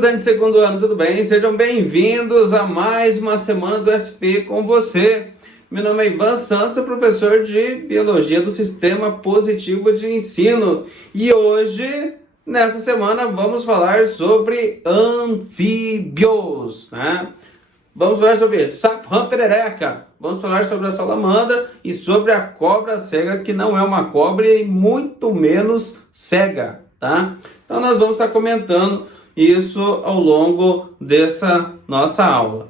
estudantes de segundo ano, tudo bem? Sejam bem-vindos a mais uma semana do SP com você. Meu nome é Ivan Santos, sou professor de Biologia do Sistema Positivo de Ensino. E hoje, nessa semana, vamos falar sobre anfíbios, né? Vamos falar sobre sapo, rã, perereca. Vamos falar sobre a salamandra e sobre a cobra cega, que não é uma cobra e muito menos cega, tá? Então nós vamos estar comentando isso ao longo dessa nossa aula.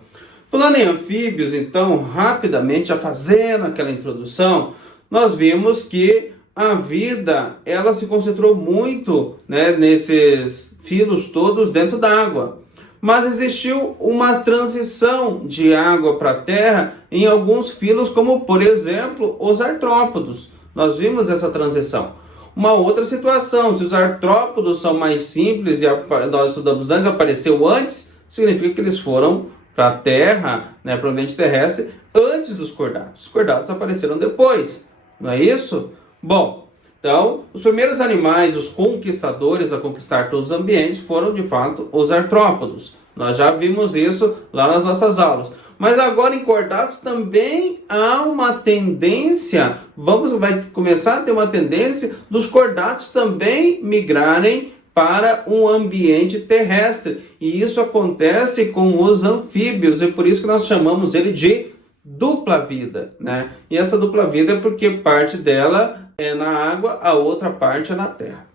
Falando em anfíbios, então, rapidamente, já fazendo aquela introdução, nós vimos que a vida, ela se concentrou muito, né, nesses filos todos dentro da água. Mas existiu uma transição de água para a terra em alguns filos, como, por exemplo, os artrópodos. Nós vimos essa transição. Uma outra situação, se os artrópodos são mais simples e nós estudamos antes, apareceu antes, significa que eles foram para a terra, né, para o ambiente terrestre, antes dos cordados. Os cordados apareceram depois, não é isso? Bom, então, os primeiros animais, os conquistadores a conquistar todos os ambientes foram, de fato, os artrópodos. Nós já vimos isso lá nas nossas aulas. Mas agora em cordados também há uma tendência, vai começar a ter uma tendência dos cordados também migrarem para um ambiente terrestre. E isso acontece com os anfíbios, e por isso que nós chamamos ele de dupla vida, né? E essa dupla vida é porque parte dela é na água, a outra parte é na terra.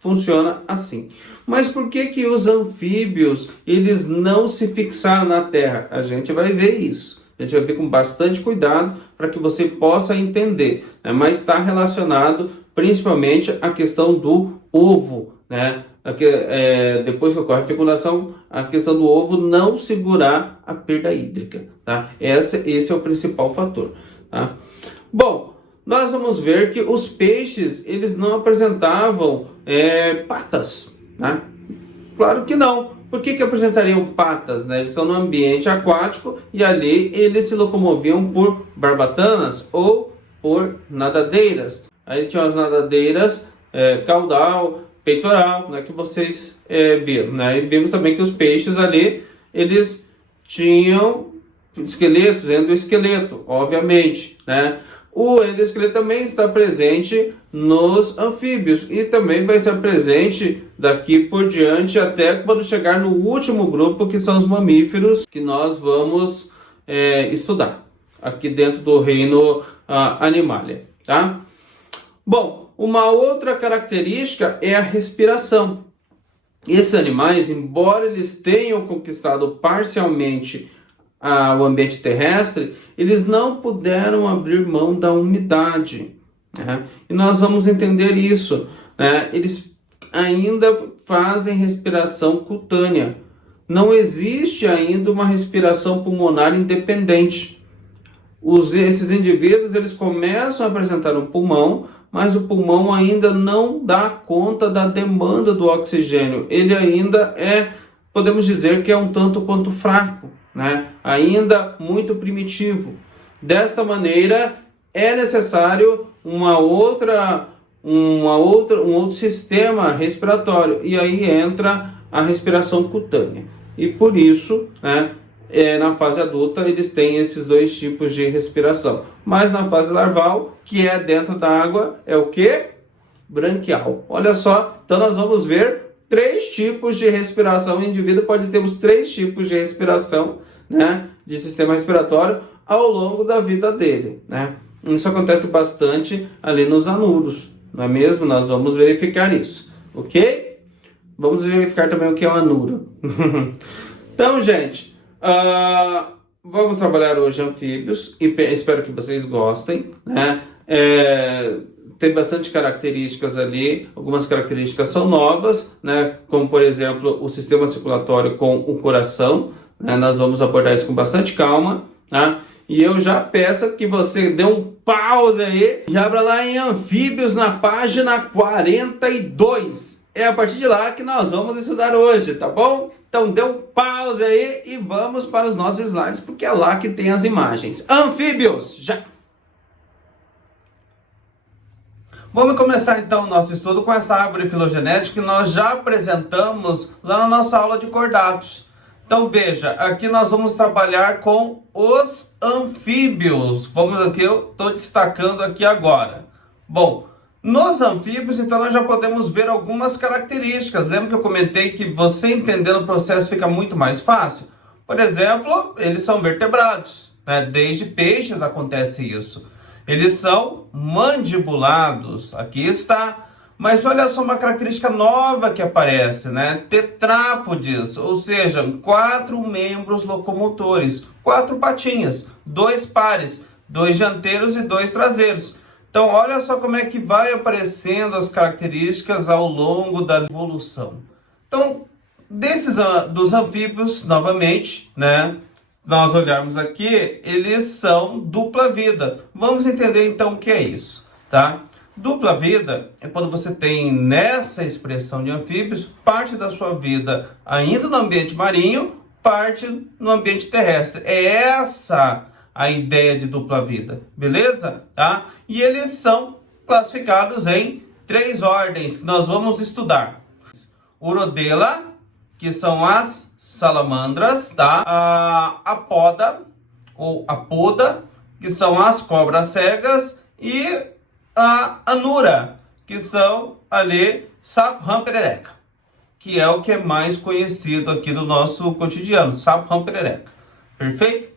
Funciona assim. Mas por que os anfíbios, eles não se fixaram na terra? A gente vai ver isso. A gente vai ver com bastante cuidado para que você possa entender, né? Mas está relacionado principalmente à questão do ovo, né? Depois que ocorre a fecundação, a questão do ovo não segurar a perda hídrica, tá? Esse é o principal fator, tá? Bom, nós vamos ver que os peixes, eles não apresentavam patas, né? Claro que não. Por que apresentariam patas, né? Eles estão no ambiente aquático e ali eles se locomoviam por barbatanas ou por nadadeiras. Aí tinham as nadadeiras caudal, peitoral, né, que vocês viram, né? E vimos também que os peixes ali, eles tinham esqueletos, endoesqueleto, obviamente, né? O endoesqueleto também está presente nos anfíbios e também vai estar presente daqui por diante até quando chegar no último grupo, que são os mamíferos, que nós vamos estudar aqui dentro do reino Animalia, tá? Bom, uma outra característica é a respiração. Esses animais, embora eles tenham conquistado parcialmente o ambiente terrestre, eles não puderam abrir mão da umidade, né? E nós vamos entender isso, né? Eles ainda fazem respiração cutânea. Não existe ainda uma respiração pulmonar independente. Esses indivíduos, eles começam a apresentar um pulmão, mas o pulmão ainda não dá conta da demanda do oxigênio. Ele ainda podemos dizer que é um tanto quanto fraco, né? Ainda muito primitivo. Desta maneira, é necessário um outro sistema respiratório, e aí entra a respiração cutânea. E por isso, né, na fase adulta, eles têm esses dois tipos de respiração. Mas na fase larval, que é dentro da água, é o que? Branquial. Olha só, então nós vamos ver 3 tipos de respiração. O indivíduo pode ter os 3 tipos de respiração, né, de sistema respiratório ao longo da vida dele, né? Isso acontece bastante ali nos anuros, não é mesmo? Nós vamos verificar isso, ok? Vamos verificar também o que é um anuro. Então, gente, vamos trabalhar hoje anfíbios e espero que vocês gostem, né? Tem bastante características ali, algumas características são novas, né? Como, por exemplo, o sistema circulatório com o coração, né? Nós vamos abordar isso com bastante calma, tá? E eu já peço que você dê um pause aí e abra lá em anfíbios na página 42. É a partir de lá que nós vamos estudar hoje, tá bom? Então dê um pause aí e vamos para os nossos slides, porque é lá que tem as imagens. Anfíbios, já! Vamos começar então o nosso estudo com essa árvore filogenética que nós já apresentamos lá na nossa aula de cordatos. Então veja, aqui nós vamos trabalhar com os anfíbios. Vamos aqui, eu estou destacando aqui agora. Bom, nos anfíbios, então nós já podemos ver algumas características. Lembra que eu comentei que você entendendo o processo fica muito mais fácil? Por exemplo, eles são vertebrados, né? Desde peixes acontece isso. Eles são mandibulados, aqui está. Mas olha só uma característica nova que aparece, né? Tetrápodes, ou seja, 4 membros locomotores, 4 patinhas, 2 pares, 2 dianteiros e 2 traseiros. Então olha só como é que vai aparecendo as características ao longo da evolução. Então, dos anfíbios, novamente, né? Nós olharmos aqui, eles são dupla vida. Vamos entender então o que é isso, tá? Dupla vida é quando você tem nessa expressão de anfíbios parte da sua vida ainda no ambiente marinho, parte no ambiente terrestre. É essa a ideia de dupla vida, beleza? Tá? E eles são classificados em 3 ordens que nós vamos estudar. Urodela, que são as salamandras, tá? A poda, ou a poda, que são as cobras cegas, e a anura, que são ali sapo, rã, perereca, que é o que é mais conhecido aqui do nosso cotidiano, sapo, rã, perereca. Perfeito?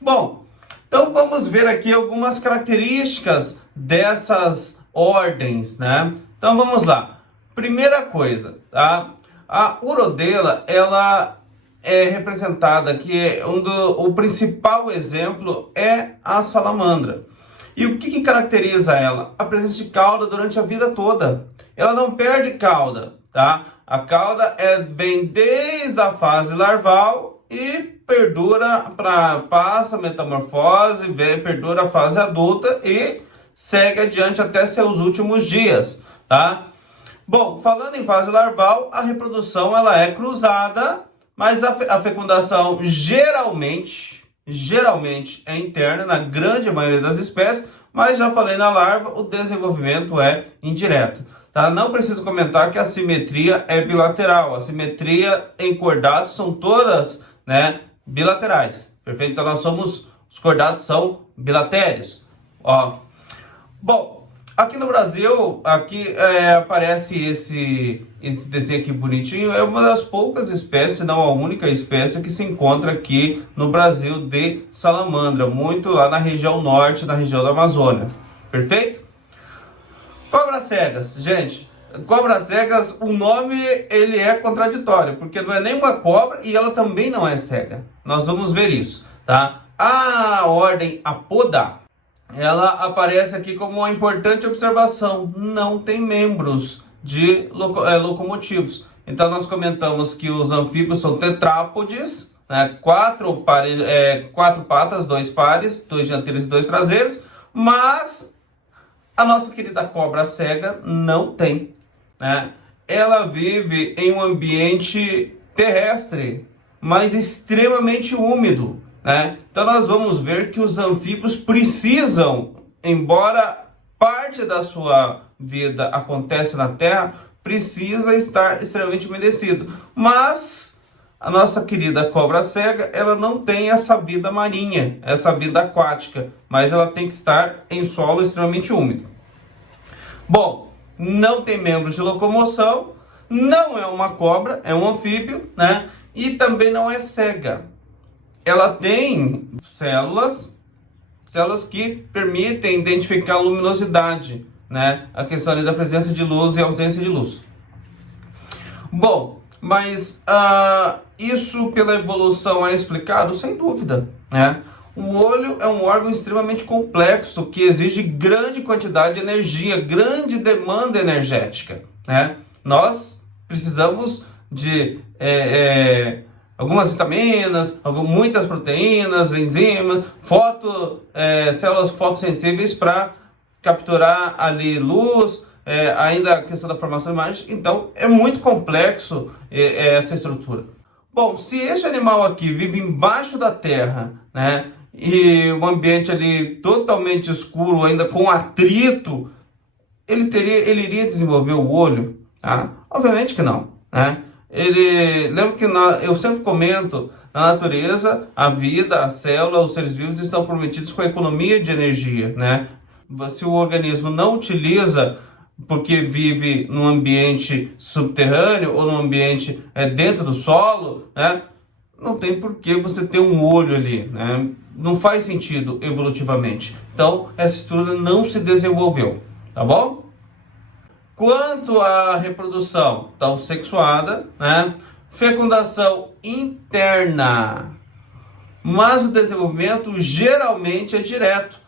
Bom, então vamos ver aqui algumas características dessas ordens, né? Então vamos lá. Primeira coisa, tá? A urodela, ela é representada aqui, o principal exemplo é a salamandra. E o que caracteriza ela? A presença de cauda durante a vida toda. Ela não perde cauda, tá? A cauda vem desde a fase larval e perdura, passa a metamorfose, perdura a fase adulta e segue adiante até seus últimos dias, tá? Bom, falando em fase larval, a reprodução ela é cruzada, mas a fecundação geralmente é interna na grande maioria das espécies, mas já falei na larva, o desenvolvimento é indireto. Tá? Não preciso comentar que a simetria é bilateral. A simetria em cordatos são todas, né, bilaterais. Perfeito? Então os cordatos são bilatérios. Ó. Bom, aqui no Brasil, aparece esse desenho aqui bonitinho. É uma das poucas espécies, se não a única espécie que se encontra aqui no Brasil de salamandra, muito lá na região norte, na região da Amazônia. Perfeito? Cobras cegas, gente. Cobras cegas, o nome ele é contraditório, porque não é nem uma cobra e ela também não é cega. Nós vamos ver isso, tá? A ordem Apoda, ela aparece aqui como uma importante observação. Não tem membros de locomotivos. Então nós comentamos que os anfíbios são tetrápodes, né? 4 patas, 2 pares, 2 dianteiros e 2 traseiros, mas a nossa querida cobra cega não tem, né? Ela vive em um ambiente terrestre, mas extremamente úmido, né? Então nós vamos ver que os anfíbios precisam, embora parte da sua vida acontece na Terra, precisa estar extremamente umedecido. Mas a nossa querida cobra cega, ela não tem essa vida marinha, essa vida aquática, mas ela tem que estar em solo extremamente úmido. Bom, não tem membros de locomoção, não é uma cobra, é um anfíbio, né? E também não é cega. Ela tem células que permitem identificar a luminosidade, né? A questão ali da presença de luz e ausência de luz. Bom, mas isso pela evolução é explicado? Sem dúvida, né? O olho é um órgão extremamente complexo que exige grande quantidade de energia, grande demanda energética, né? Nós precisamos de algumas vitaminas, muitas proteínas, enzimas, células fotossensíveis para capturar ali luz, ainda a questão da formação de imagem. Então é muito complexo essa estrutura. Bom, se este animal aqui vive embaixo da terra, né, e um ambiente ali totalmente escuro, ainda com atrito, ele iria desenvolver o olho? Tá? Obviamente que não, né? Lembra que eu sempre comento, na natureza, a vida, a célula, os seres vivos estão comprometidos com a economia de energia, né? Se o organismo não utiliza porque vive num ambiente subterrâneo ou num ambiente dentro do solo, né? Não tem por que você ter um olho ali, né? Não faz sentido evolutivamente. Então, essa estrutura não se desenvolveu, tá bom? Quanto à reprodução, então sexuada, né? Fecundação interna, mas o desenvolvimento geralmente é direto.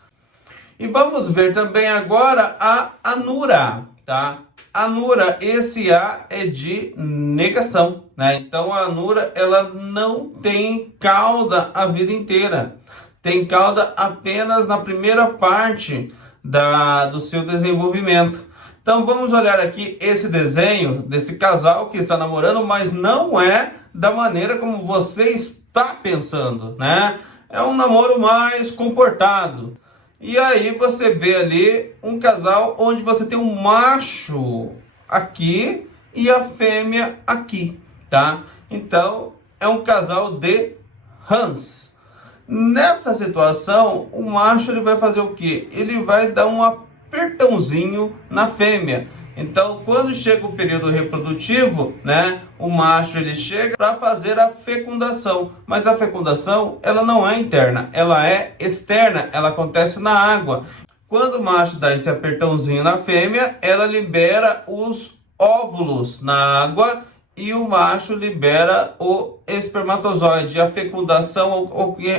E vamos ver também agora a anura, tá? Anura, esse A é de negação, né? Então a anura, ela não tem cauda a vida inteira. Tem cauda apenas na primeira parte do seu desenvolvimento. Então vamos olhar aqui esse desenho desse casal que está namorando, mas não é da maneira como você está pensando, né? É um namoro mais comportado. E aí você vê ali um casal onde você tem um macho aqui e a fêmea aqui, tá? Então é um casal de Hans. Nessa situação, o macho ele vai fazer o quê? Ele vai dar um apertãozinho na fêmea. Então, quando chega o período reprodutivo, né, o macho ele chega para fazer a fecundação. Mas a fecundação, ela não é interna, ela é externa, ela acontece na água. Quando o macho dá esse apertãozinho na fêmea, ela libera os óvulos na água e o macho libera o espermatozoide. A fecundação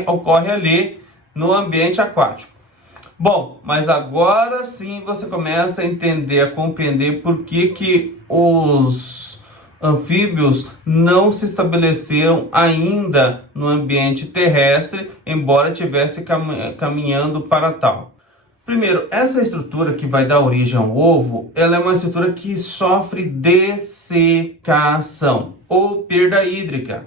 ocorre ali no ambiente aquático. Bom, mas agora sim você começa a entender, a compreender por que os anfíbios não se estabeleceram ainda no ambiente terrestre, embora estivesse caminhando para tal. Primeiro, essa estrutura que vai dar origem ao ovo, ela é uma estrutura que sofre dessecação ou perda hídrica.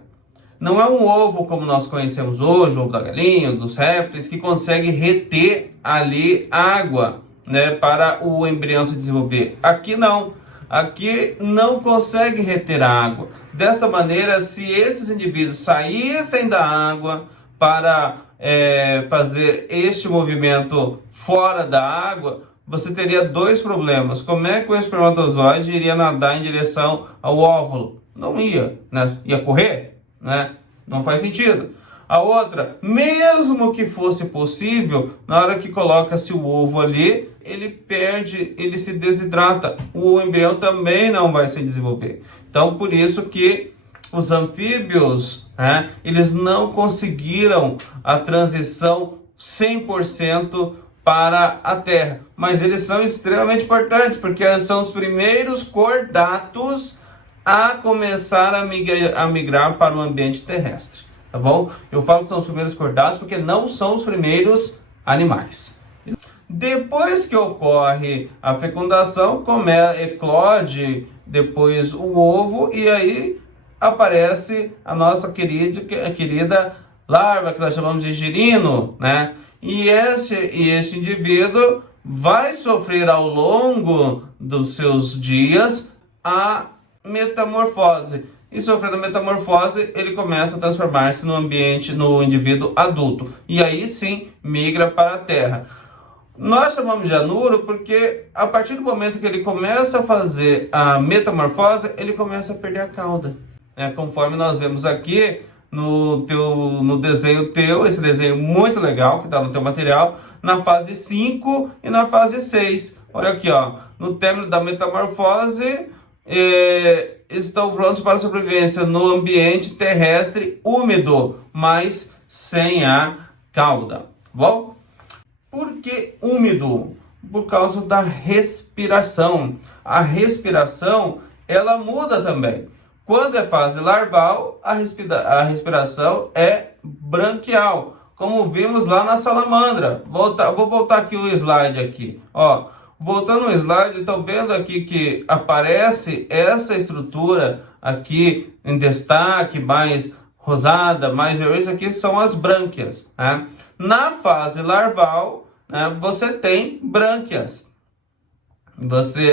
Não é um ovo como nós conhecemos hoje, o ovo da galinha, dos répteis, que consegue reter ali água, né, para o embrião se desenvolver. Aqui não. Aqui não consegue reter água. Dessa maneira, se esses indivíduos saíssem da água para fazer este movimento fora da água, você teria dois problemas. Como é que o espermatozoide iria nadar em direção ao óvulo? Não ia, né? Ia correr? Né? Não faz sentido. A outra, mesmo que fosse possível, na hora que coloca-se o ovo ali, ele perde, ele se desidrata. O embrião também não vai se desenvolver. Então, por isso que os anfíbios, né, eles não conseguiram a transição 100% para a Terra. Mas eles são extremamente importantes, porque eles são os primeiros cordatos a começar a migrar para o ambiente terrestre, tá bom? Eu falo que são os primeiros cordados porque não são os primeiros animais. Depois que ocorre a fecundação, eclode depois o ovo e aí aparece a nossa querida larva, que nós chamamos de girino, né? E este indivíduo vai sofrer ao longo dos seus dias a metamorfose. E sofrendo a metamorfose, ele começa a transformar-se no indivíduo adulto. E aí sim, migra para a Terra. Nós chamamos de anuro porque a partir do momento que ele começa a fazer a metamorfose, ele começa a perder a cauda. Conforme nós vemos aqui no desenho teu, esse desenho muito legal que está no teu material, na fase 5 e na fase 6. Olha aqui, ó, no término da metamorfose, estão prontos para a sobrevivência no ambiente terrestre úmido, mas sem a cauda. Bom, por que úmido? Por causa da respiração. A respiração, ela muda também. Quando é fase larval, a respiração é branquial, como vimos lá na salamandra. Vou voltar aqui o slide aqui, ó. Voltando no slide, estão vendo aqui que aparece essa estrutura aqui em destaque, mais rosada, mais verde. Isso aqui são as brânquias, né? Na fase larval, né, você tem brânquias.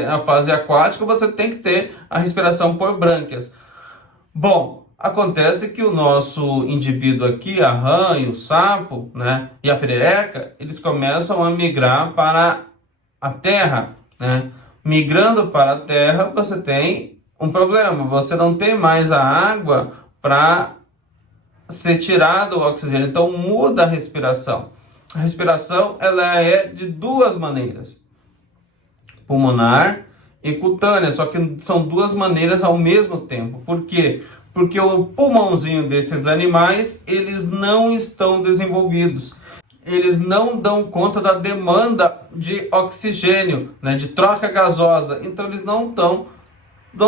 A fase aquática, você tem que ter a respiração por brânquias. Bom, acontece que o nosso indivíduo aqui, a rã e o sapo, né, e a perereca, eles começam a migrar para a terra, né? Migrando para a terra, você tem um problema. Você não tem mais a água para ser tirado o oxigênio. Então muda a respiração. A respiração ela é de duas maneiras: pulmonar e cutânea, só que são duas maneiras ao mesmo tempo. Por quê? Porque o pulmãozinho desses animais, eles não estão desenvolvidos. Eles não dão conta da demanda de oxigênio, né, de troca gasosa. Então eles não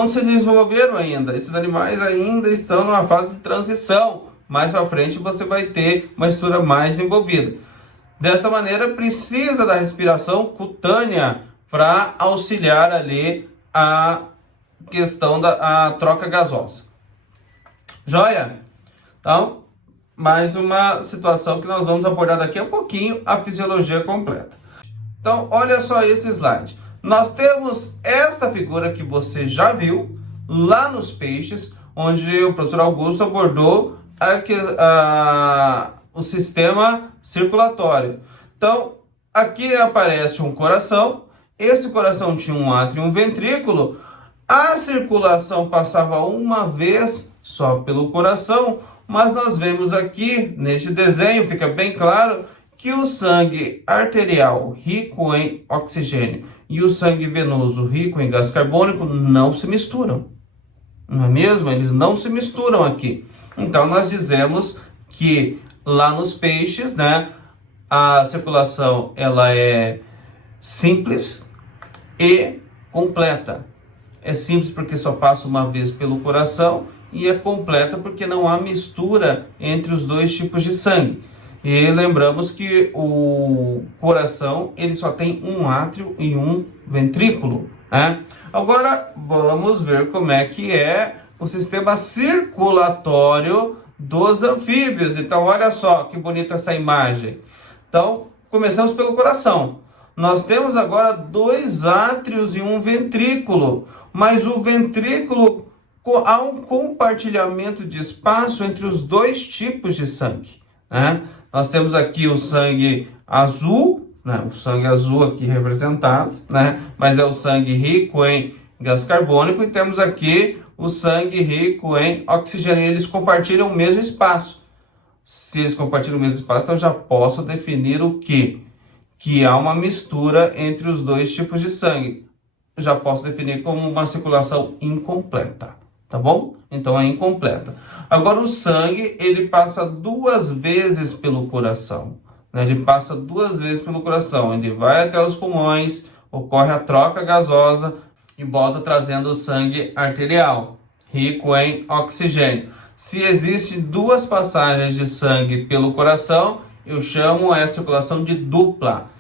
se desenvolveram ainda. Esses animais ainda estão numa fase de transição. Mais para frente você vai ter uma estrutura mais envolvida. Dessa maneira, precisa da respiração cutânea para auxiliar ali a questão da troca gasosa. Joia? Então, mais uma situação que nós vamos abordar daqui a pouquinho, a fisiologia completa. Então, olha só esse slide. Nós temos esta figura que você já viu lá nos peixes, onde o professor Augusto abordou o sistema circulatório. Então, aqui aparece um coração. Esse coração tinha um átrio e um ventrículo. A circulação passava uma vez só pelo coração, mas nós vemos aqui, neste desenho, fica bem claro que o sangue arterial rico em oxigênio e o sangue venoso rico em gás carbônico não se misturam. Não é mesmo? Eles não se misturam aqui. Então, nós dizemos que lá nos peixes, né, a circulação ela é simples e completa. É simples porque só passa uma vez pelo coração e é completa porque não há mistura entre os dois tipos de sangue. E lembramos que o coração ele só tem um átrio e um ventrículo, né? Agora vamos ver como é que é o sistema circulatório dos anfíbios. Então olha só que bonita essa imagem. Então começamos pelo coração. Nós temos agora dois átrios e um ventrículo, mas o ventrículo há um compartilhamento de espaço entre os dois tipos de sangue, né? Nós temos aqui o sangue azul, né? O sangue azul aqui representado, né? Mas é o sangue rico em gás carbônico, e temos aqui o sangue rico em oxigênio. Eles compartilham o mesmo espaço. Se eles compartilham o mesmo espaço, então eu já posso definir o quê? Que há uma mistura entre os dois tipos de sangue. Já posso definir como uma circulação incompleta, tá bom? Então é incompleta. Agora o sangue, ele passa duas vezes pelo coração, né? Ele passa duas vezes pelo coração. Ele vai até os pulmões, ocorre a troca gasosa e volta trazendo o sangue arterial, rico em oxigênio. Se existem duas passagens de sangue pelo coração, eu chamo essa circulação de dupla.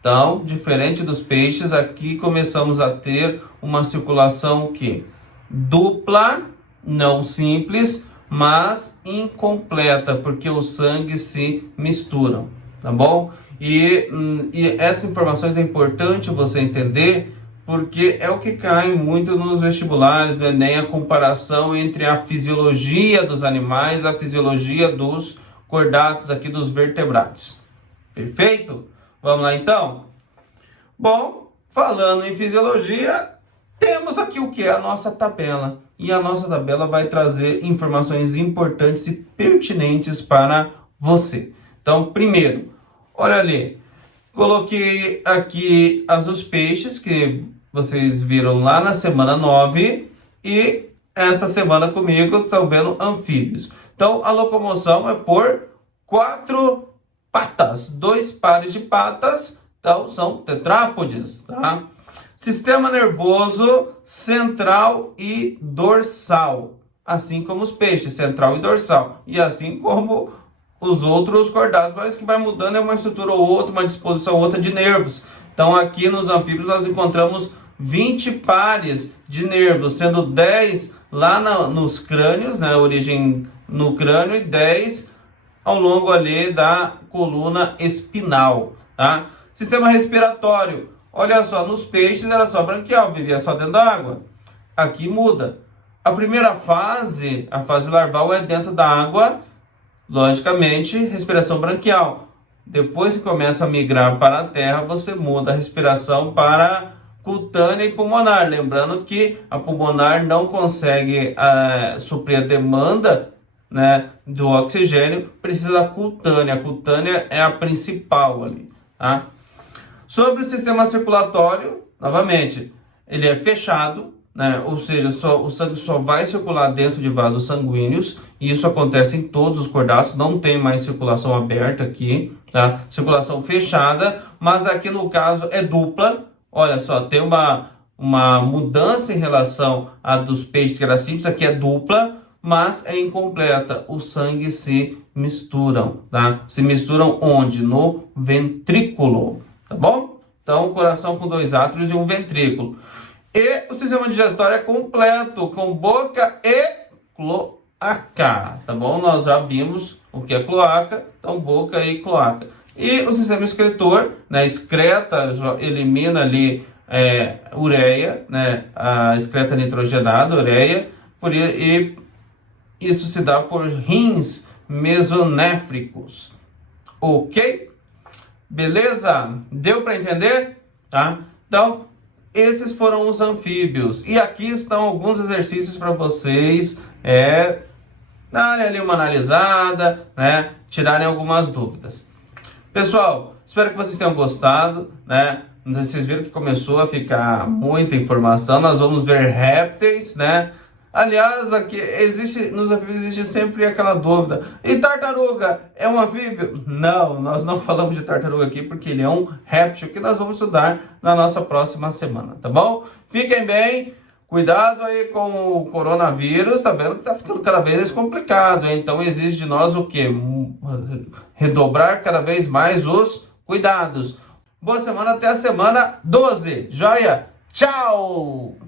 Então, diferente dos peixes, aqui começamos a ter uma circulação que dupla, não simples, mas incompleta, porque os sangues se misturam, tá bom? E essa informação é importante você entender, porque é o que cai muito nos vestibulares do Enem, a comparação entre a fisiologia dos animais e a fisiologia dos cordatos aqui dos vertebrados. Perfeito? Vamos lá então? Bom, falando em fisiologia, temos aqui o que é a nossa tabela. E a nossa tabela vai trazer informações importantes e pertinentes para você. Então, primeiro, olha ali. Coloquei aqui dos peixes que vocês viram lá na semana 9. E esta semana comigo estão vendo anfíbios. Então, a locomoção é por 4 patas. 2 pares de patas. Então, são tetrápodes, tá? Sistema nervoso central e dorsal. Assim como os peixes, central e dorsal. E assim como os outros cordados. Mas o que vai mudando é uma estrutura ou outra, uma disposição ou outra de nervos. Então, aqui nos anfíbios, nós encontramos 20 pares de nervos, sendo 10 lá nos crânios, né? Origem no crânio, e 10 ao longo ali da coluna espinal, tá? Sistema respiratório. Olha só, nos peixes era só branquial, vivia só dentro da água. Aqui muda. A primeira fase, a fase larval, é dentro da água, logicamente, respiração branquial. Depois que começa a migrar para a terra, você muda a respiração para cutânea e pulmonar. Lembrando que a pulmonar não consegue suprir a demanda, né, do oxigênio, precisa da cutânea. A cutânea é a principal ali, tá? Sobre o sistema circulatório, novamente, ele é fechado, né? Ou seja, o sangue só vai circular dentro de vasos sanguíneos, e isso acontece em todos os cordatos, não tem mais circulação aberta aqui, tá? Circulação fechada, mas aqui no caso é dupla. Olha só, tem uma mudança em relação a dos peixes que era simples, aqui é dupla, mas é incompleta. O sangue se misturam, tá? Se misturam onde? No ventrículo, tá bom? Então, coração com 2 átrios e um ventrículo. E o sistema digestório é completo, com boca e cloaca, tá bom? Nós já vimos o que é cloaca, então boca e cloaca. E o sistema excretor, né, excreta, elimina ali ureia, né, a excreta nitrogenada, ureia, e isso se dá por rins mesonéfricos, ok? Beleza? Deu para entender? Tá? Então, esses foram os anfíbios. E aqui estão alguns exercícios para vocês darem ali uma analisada, né? Tirarem algumas dúvidas. Pessoal, espero que vocês tenham gostado, né? Vocês viram que começou a ficar muita informação. Nós vamos ver répteis, né? Aliás, aqui nos anfíbios existe sempre aquela dúvida. E tartaruga é um anfíbio? Não, nós não falamos de tartaruga aqui porque ele é um réptil que nós vamos estudar na nossa próxima semana, tá bom? Fiquem bem, cuidado aí com o coronavírus, tá vendo que tá ficando cada vez mais complicado, hein? Então exige de nós o quê? Redobrar cada vez mais os cuidados. Boa semana, até a semana 12, joia? Tchau!